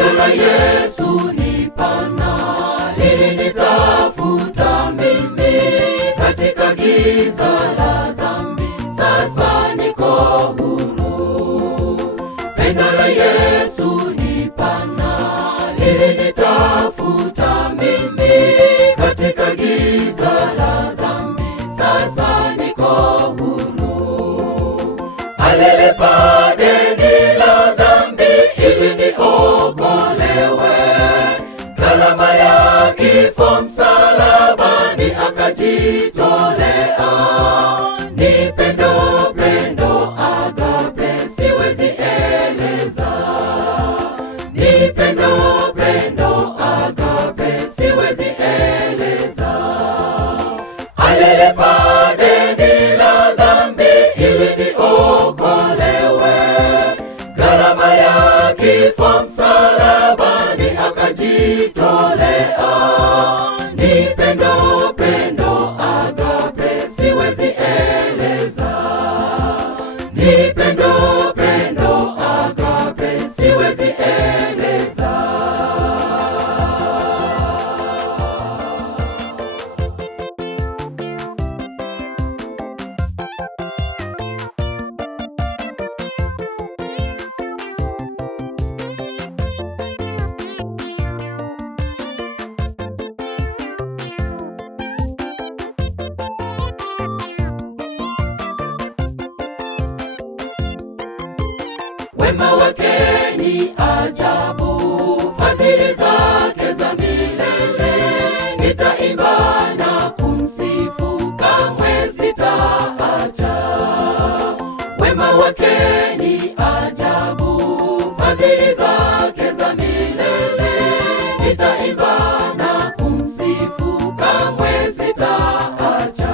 Pendo la Yesu ni pana, lilinitafuta mimi katika giza la dhambi, sasa niko huru. Pendo la Yesu ni pana, lilinitafuta mimi katika giza la dhambi, sasa niko huru. Alilipa deni la dhambi ili niokolewe, gharama ya kifo msalabani akajitolea. Ni pendo, pendo agape, siwezi eleza. Ni pendo, pendo agape, siwezi eleza. Alilipa deni la dhambi ili niokolewe, gharama ya kifo msalabani akajitolea. Ni pendo, pendo agape, siwezi eleza. Ni pendo, pendo agape, siwezi eleza. Wema wake ni ajabu, fadhili zake za milele. Nitaimba na kumsifu, kamwe sitaacha. Wema wake ni ajabu, fadhili zake za milele. Nitaimba na kumsifu, kamwe sitaacha.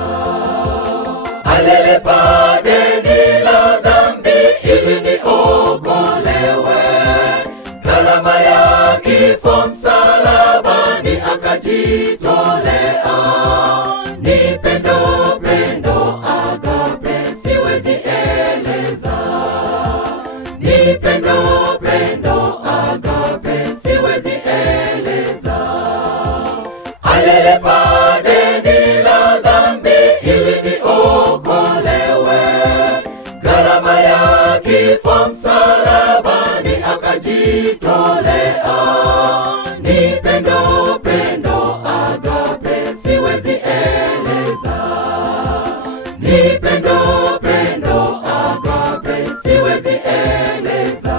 Alilipa deni la dhambi ili niokolewe, gharama ya kifo msalabani akajitolea. Ni pendo, pendo agape, siwezi eleza. Ni pendo, pendo agape, siwezi eleza. Alilipa deni la dhambi ili niokolewe, gharama ya kifo msalabani akajitolea. Ni pendo, pendo agape, siwezi eleza. Ni pendo, pendo agape, siwezi eleza.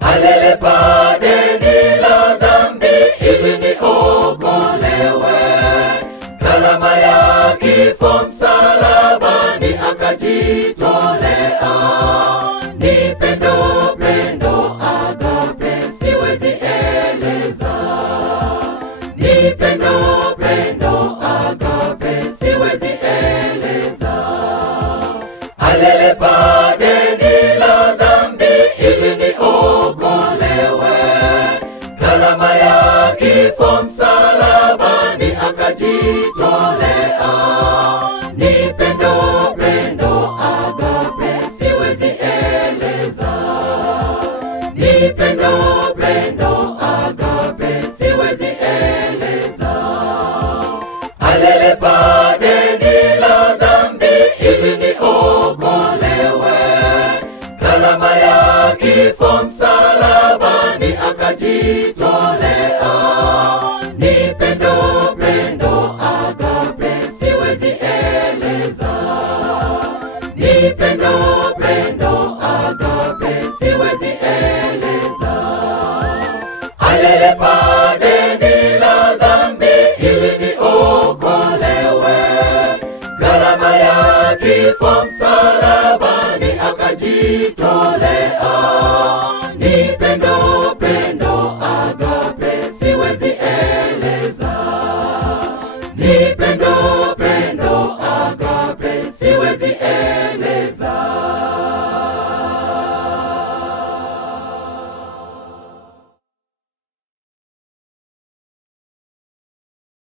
Alilipa deni la dhambi ili niokolewe, gharama ya kifo msalabani akajitolea. Ni pendo, pendo agape, siwezi eleza. Ni pendo, pendo agape, siwezi eleza. Alilipa deni la dhambi ili niokolewe, gharama ya kifo msalabani akajitolea. Ni pendo, pendo agape, siwezi eleza. Ni pendo, pendo agape, siwezi eleza. Alilipa deni la dhambi ili niokolewe, gharama ya kifo